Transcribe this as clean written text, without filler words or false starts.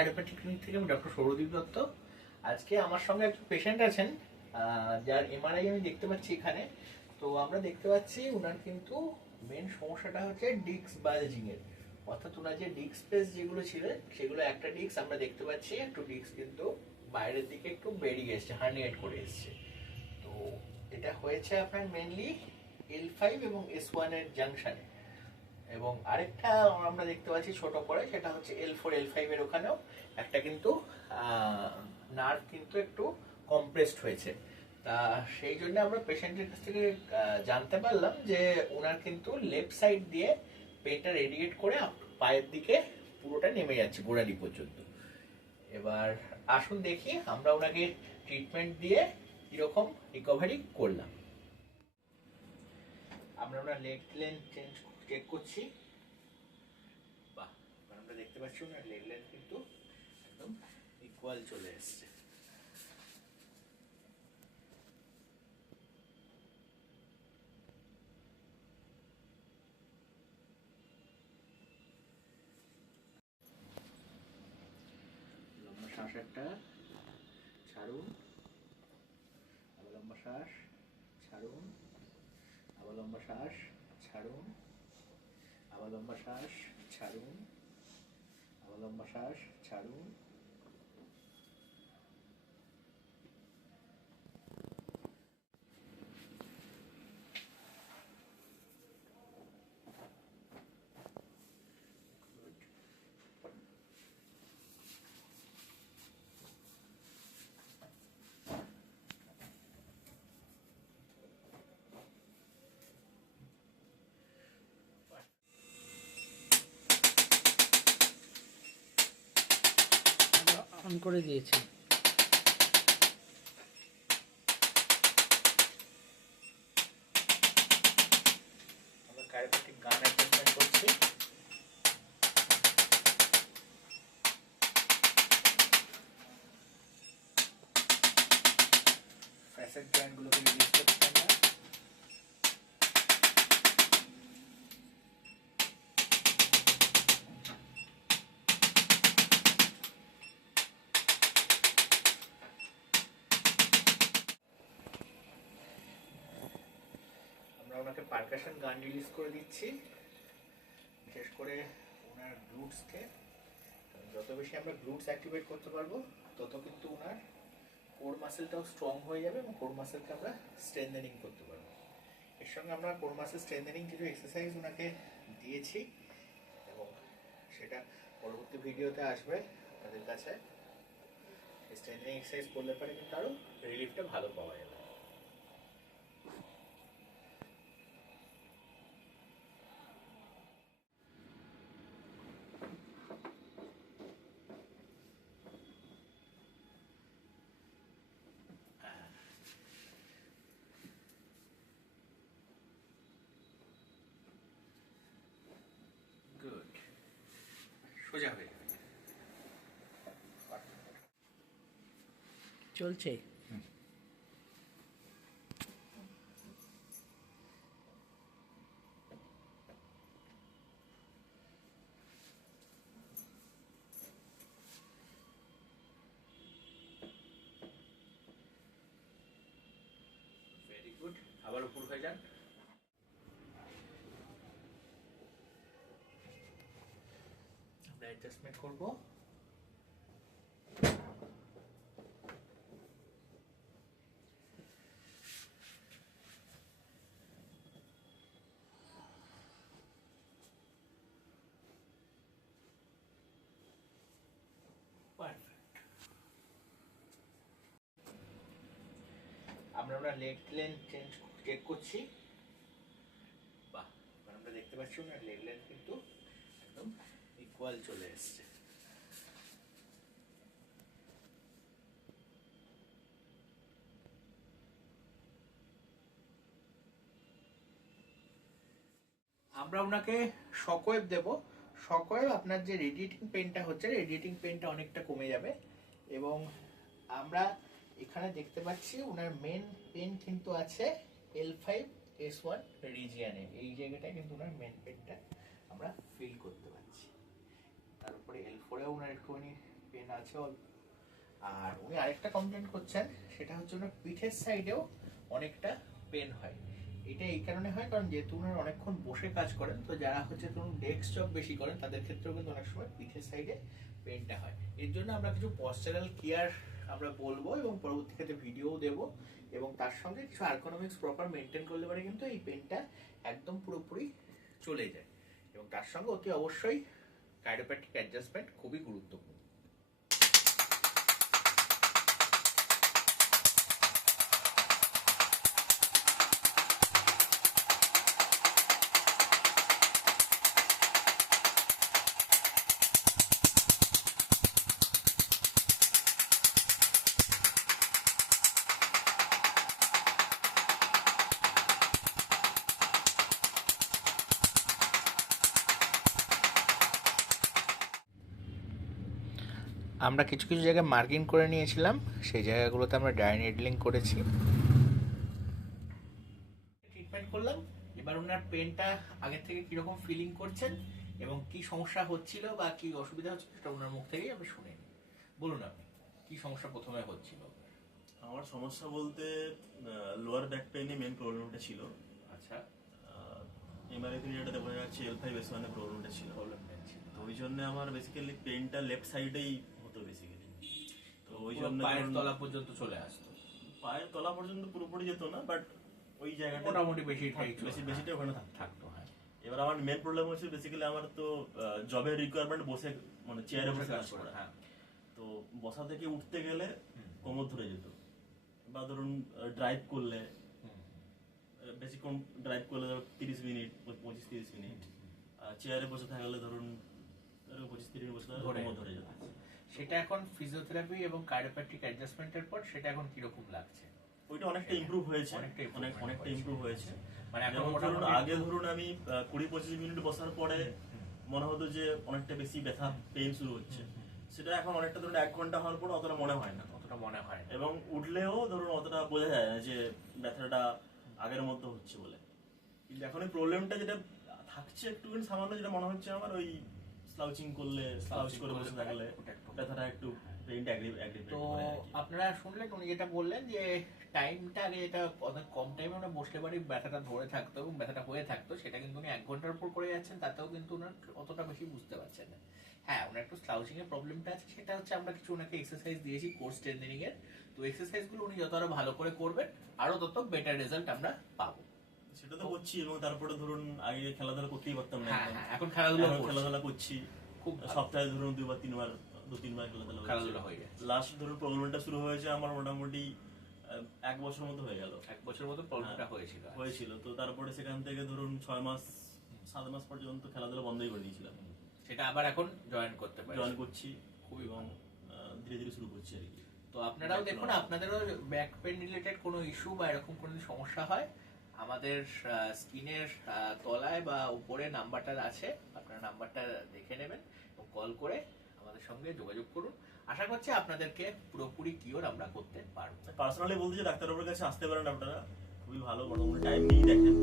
Chiropractic clinic থেকে আমি doctor Sourodip Dutta. আজকে আমার সঙ্গে একজন পেশেন্ট আছেন যার এমআরআই আমি দেখতে পাচ্ছি এখানে। তো আমরা দেখতে পাচ্ছি ওনার কিন্তু মেন সমস্যাটা হচ্ছে ডিস্ক বালজিং এর, অর্থাৎ ওনার যে ডিস্ক স্পেস যেগুলো ছিল সেগুলো একটা ডিস্ক আমরা দেখতে পাচ্ছি একটু ডিস্ক কিন্তু বাইরের দিকে একটু বেরিয়ে এসছে, হার্নিয়েট করে এসছে। তো এটা হয়েছে আপনার মেনলি L5 এবং S1 এর জাংশনে, এবং আরেকটা আমরা দেখতে পাচ্ছি ছোট করে, সেটা হচ্ছে L4 L5 এর ওখানেও একটা কিন্তু নার্ভ কিন্তু একটু কম্প্রেসড হয়েছে। তা সেই জন্য আমরা পেশেন্টের কাছ থেকে জানতে পারলাম যে ওনার কিন্তু লেফট সাইড দিয়ে পেনটা রেডিয়েট করে পায়ের দিকে পুরোটা নেমে যাচ্ছে গোড়ালি পর্যন্ত। এবার আসুন দেখি আমরা ওনাকে ট্রিটমেন্ট দিয়ে কিরকম রিকভারি করলাম। আমরা ওনার লেগ লেন্থ চেক করছি। বাহ, আমরা দেখতে পাচ্ছি ওনার লেগ লেন্থ কিন্তু একদম ইকুয়াল চলে এসছে। লম্বা শ্বাস একটা ছাড়ুন, আবার লম্বা শ্বাস ছাড়ুন, আবার লম্বা শ্বাস ছাড়ুন, আবার লম্বা শ্বাস ছাড়ুন, আবার লম্বা শ্বাস ছাড়ুন। অন করে দিয়েছি। আমরা কাইরোপ্র্যাকটিক গান অ্যাডজাস্টমেন্ট করছি। ফ্যাসেট জয়েন্টগুলোকে রিলিজ করছি আমরা। আমরা ওনাকে পারকাশন গান রিলিজ করে দিচ্ছি, বিশেষ করে ওনার গ্লুটসকে। যত বেশি আমরা গ্লুটস অ্যাক্টিভেট করতে পারবো তত কিন্তু ওনার কোর মাসেলটাও স্ট্রং হয়ে যাবে এবং কোর মাসেলকে আমরা স্ট্রেনথেনিং করতে পারবো। এর সঙ্গে আমরা কোর মাসেল স্ট্রেনথেনিং কিছু এক্সারসাইজ ওনাকে দিয়েছি এবং সেটা পরবর্তী ভিডিওতে আসবে আপনাদের কাছে। স্ট্রেনথেনিং এক্সারসাইজ করলে পরে কিন্তু আরও রিলিফটা ভালো পাওয়া যাবে। গুড, সোজা হয়ে যাবে। চলছে। ভেরি গুড, আবার উপর হয়ে যান। আমরা অ্যাডজাস্টমেন্ট করবো। আমরা ওনার লেগ লেন্থ চেক করছি। বাহ, আমরা দেখতে পাচ্ছি ওনার লেগ লেন্থ কিন্তু একদম ইকুয়াল চলে এসছে। আমরা ওনাকে শকওয়েভ দেব। শকওয়েভ আপনার যে রেডিয়েটিং পেনটা হচ্ছে, রেডিয়েটিং পেনটা অনেকটা কমে যাবে। এবং আমরা এখানে দেখতে পাচ্ছি ওনার মেন পেন কিন্তু আছে L5 S1 রিজিয়নে, এই জায়গাটায় কিন্তু ওনার মেন পেনটা আমরা ফিল করতে পারছি। তার উপরে L4 এ ওনার একটুখানি পেন আছে অল্প। আর উনি আরেকটা কমপ্লেন করছেন, সেটা হচ্ছে ওনার পিঠের সাইডেও অনেকটা পেন হয়। এটা এই কারণে হয় কারণ যেহেতু উনার অনেকক্ষণ বসে কাজ করেন, তো যারা হচ্ছে ধরুন ডেস্ক জব বেশি করেন তাদের ক্ষেত্রেও কিন্তু অনেক সময় পিঠের সাইডে পেনটা হয়। এর জন্য আমরা কিছু পশ্চারাল কেয়ার আমরা বলবো এবং পরবর্তী ক্ষেত্রে ভিডিও দেবো, এবং তার সঙ্গে কিছু আর্গোনমিক্স প্রপার মেনটেন করলে পারে কিন্তু এই পেনটা একদম পুরোপুরি চলে যায়। এবং তার সঙ্গে অতি অবশ্যই কাইরোপ্র্যাকটিক অ্যাডজাস্টমেন্ট খুবই গুরুত্বপূর্ণ। আমরা কিছু কিছু জায়গায় মার্কিং করে নিয়েছিলাম, সেই জায়গাগুলোতে আমরা ড্রাই নিডলিং করেছি, ট্রিটমেন্ট করলাম। এবার ওনার পেনটা আগের থেকে কিরকম ফিলিং করছেন এবং কি সমস্যা হচ্ছিল বা কি অসুবিধা হচ্ছিল সেটা ওনার মুখ থেকেই আমরা শুনে নিই। বলুন আপনি কি সমস্যা প্রথমে হচ্ছিল? আমার সমস্যা বলতে লোয়ার ব্যাক পেইনে মেন প্রবলেমটা ছিল। আচ্ছা, এমআরআই যেটা দেখা যাচ্ছে L5S1 এর প্রবলেমটা ছিল। তো ওই জন্য আমার বেসিক্যালি পেইনটা লেফট সাইডেই হতো বেসিক্যালি। তো ওই জন্য পায়ের তলা পর্যন্ত চলে আসতো। পায়ের তলা পর্যন্ত পুরোপুরি যেত না, বাট ওই জায়গাটা মোটামুটি বেশি বেশিটা ওখানে থাকতো। হ্যাঁ, এবার আমার মেন প্রবলেম হচ্ছে বেসিক্যালি আমার তো জবের রিকোয়ারমেন্ট বসে মানে চেয়ারে বসে কাজ করা। হ্যাঁ, তো বসা থেকে উঠতে গেলে কোমর ধরে যেত, বা ধরুন ড্রাইভ করলে বেশিক্ষণ ড্রাইভ করলে ধরো 30 মিনিট 25-30 মিনিট, চেয়ারে বসে থাকলে ধরুন 25-30 মিনিট বসে থাকলে কোমর ধরে যেত। সেটা এখন ফিজিওথেরাপি এবং কাইরোপ্র্যাকটিক অ্যাডজাস্টমেন্টের পর সেটা এখন কিরকম লাগছে? ওইটা অনেকটা ইমপ্রুভ হয়েছে, অনেকটা ইমপ্রুভ হয়েছে। মানে এখন ধরুন আগে ধরুন আমি 20-25 মিনিট বসার পরে মনে হতো যে অনেকটা বেশি ব্যথা পেইন শুরু হচ্ছে, সেটা এখন অনেকটা ধরুন 1 ঘন্টা হওয়ার পর অতটা মনে হয় না। এবং উঠলেও ধরুন অতটা বোঝা যায় না যে ব্যথাটা আগের মতো হচ্ছে বলে। কিন্তু এখন এই প্রবলেমটা যেটা থাকছে একটুখানি সামান্য, যেটা মনে হচ্ছে আমার ওই স্লাউচিং করলে, স্লাউচ করে বসে থাকলে ব্যথাটা একটু পেইনটা অ্যাগ্রিভেট তো করে। আপনারা শুনলেন উনি যেটা বললেন যে টাইমটা আগে যেটা অনেক কম টাইমে আমরা বসলে পারি ব্যথাটা ধরে থাকতো এবং ব্যথাটা হয়ে থাকতো, সেটা কিন্তু উনি 1 ঘন্টার উপর করে যাচ্ছেন, তাতেও কিন্তু ওনার অতটা বেশি বুঝতে পারছেন না। হ্যাঁ, ওনার একটু স্লাউচিং এর প্রবলেমটা আছে, সেটা হচ্ছে আমরা কিছু ওনাকে এক্সারসাইজ দিয়েছি কোর স্ট্রেন্থেনিং এর। তো এক্সারসাইজগুলো উনি যত আরো ভালো করে করবেন আরো তত বেটার রেজাল্ট আমরা পাবো। সেটা তো করছি, এবং তারপরে ধরুন আগে খেলাধুলা করতেই পারতাম না, এখন খেলাধুলা করছি খুব সপ্তাহে ধরুন 2-3বার খেলাধুলা হয়ে যায়। লাস্ট ধরুন প্রবলেমটা শুরু হয়েছে আমার মোটামুটি 1 বছর মতো হয়ে গেল। 1 বছর মতো প্রবলেমটা হয়েছিল। তো তারপরে সেখান থেকে ধরুন 6 মাস পর্যন্ত খেলাধুলা বন্ধই করে দিয়েছিলাম। সেটা আবার এখন জয়েন করছি খুবই, এবং ধীরে ধীরে শুরু করছি আর কি। তো আপনারাও দেখুন, আপনাদেরও ব্যাক পেন রিলেটেড কোনো ইস্যু বা এরকম কোনো সমস্যা হয়, আমাদের স্ক্রিনের তলায় বা উপরে নাম্বারটা আছে, আপনারা নাম্বারটা দেখে নেবেন এবং কল করে আমাদের সঙ্গে যোগাযোগ করুন। আশা করছি আপনাদেরকে পুরোপুরি কিওর আমরা করতে পারবো। পার্সোনালি বলতে যে ডাক্তারবাবুর কাছে আসতে পারেন আপনারা, খুবই ভালো, মোটামুটি টাইম নিয়ে দেখেন।